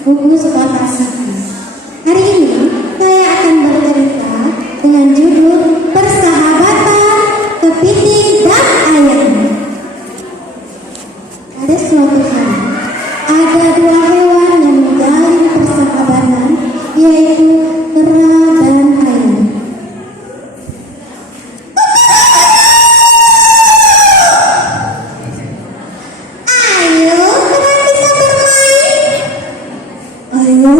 buku Kota Siti. Hari ini saya akan bercerita dengan judul Persahabatan Kepiting dan Ayam. Ada suatu hari, ada dua hewan yang menjalin persahabatan, yaitu kera dan ayam. Ayo, kera bisa bermain. Ayo,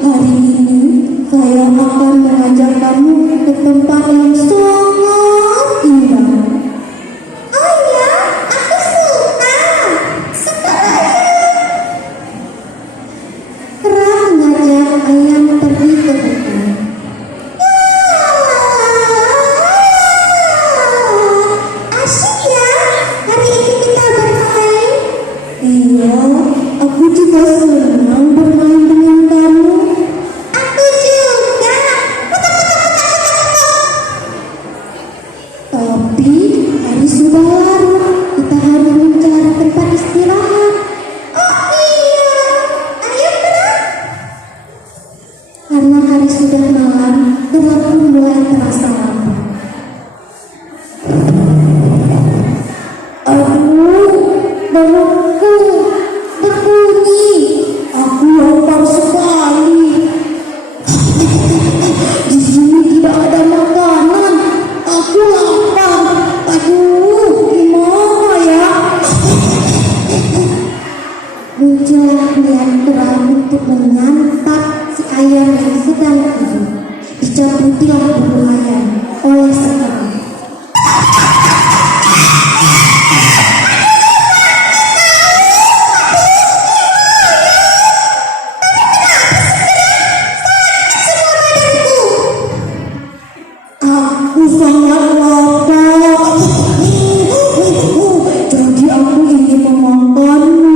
hari ini saya akan mengajak kamu ke tempat yang sangat indah. Oh ya, aku suka. Kera mengajak ayam pergi ke hutan. Asyik ya, hari ini kita bermain. Iya, aku juga senang bermain dengan kamu. Aku juga. Tapi hari sudah larut, kita harus mencari tempat istirahat. Oh iya, ayo kera. Karena hari sudah malam, kera pun mulai terasa lapar. Aduh, perutku berbunyi. Aku lapar sekali. Di sini tidak ada makanan. Aku lapar. Aduh, gimana ya? Muncullah niat kera untuk menyantap si ayam yang sedang tidur. Dicabutilah bulu ayam oleh sekera. Aku sangat lapar. Jadi aku ingin memakanmu.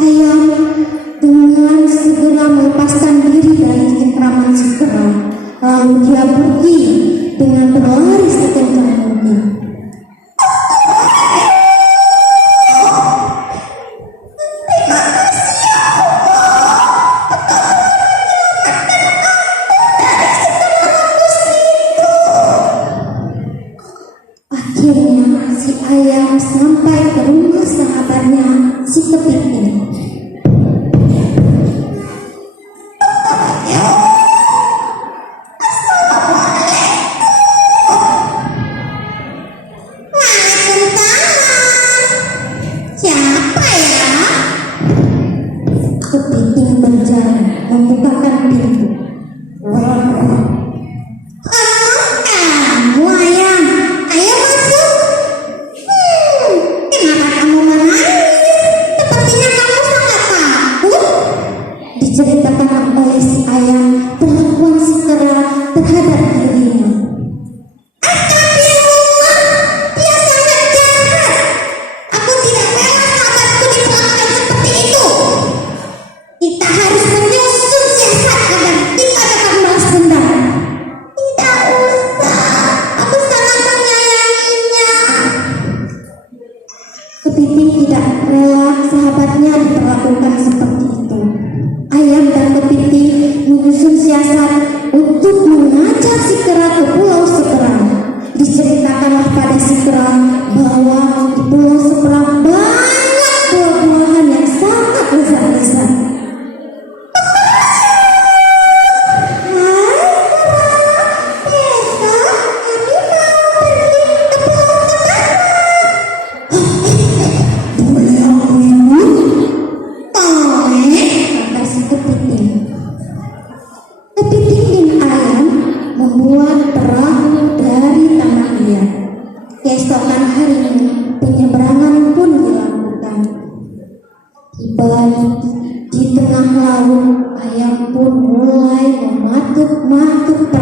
Ayam dengan segera melepaskan diri dari cengkraman si kera. Lalu dia pergi dengan berlari sekencang mungkin. Akhirnya si ayam sampai ke rumah sahabatnya si kepiting. Siapa ya? Kepiting berjalan membukakan pintu. Kamu ayam, ayo masuk. Kenapa kamu menangis? Sepertinya kamu sangat takut. Diceritakan oleh si ayam perlakuan si kera terhadap dirinya. Astagfirullah, dia sangat jahat. Aku tidak rela sahabatku diperlakukan seperti itu. Kita harus menyusun siasat agar kita dapat balas dendam. Tidak usah, aku sangat menyayanginya. Kepiting tidak rela sahabatnya diperlakukan seperti itu. Ayam dan kepiting menyusun siasat untuk mengajak si kera ke pulau seberang. Diceritakanlah pada si kera bahwa di pulau seberang banyak buah-buahan yang sangat lezat-lezat. Kepiting dan ayam membuat perahu dari tanah liat. Keesokan harinya penyeberangan pun dilakukan. Di tengah laut, ayam pun mulai mematuk-matuk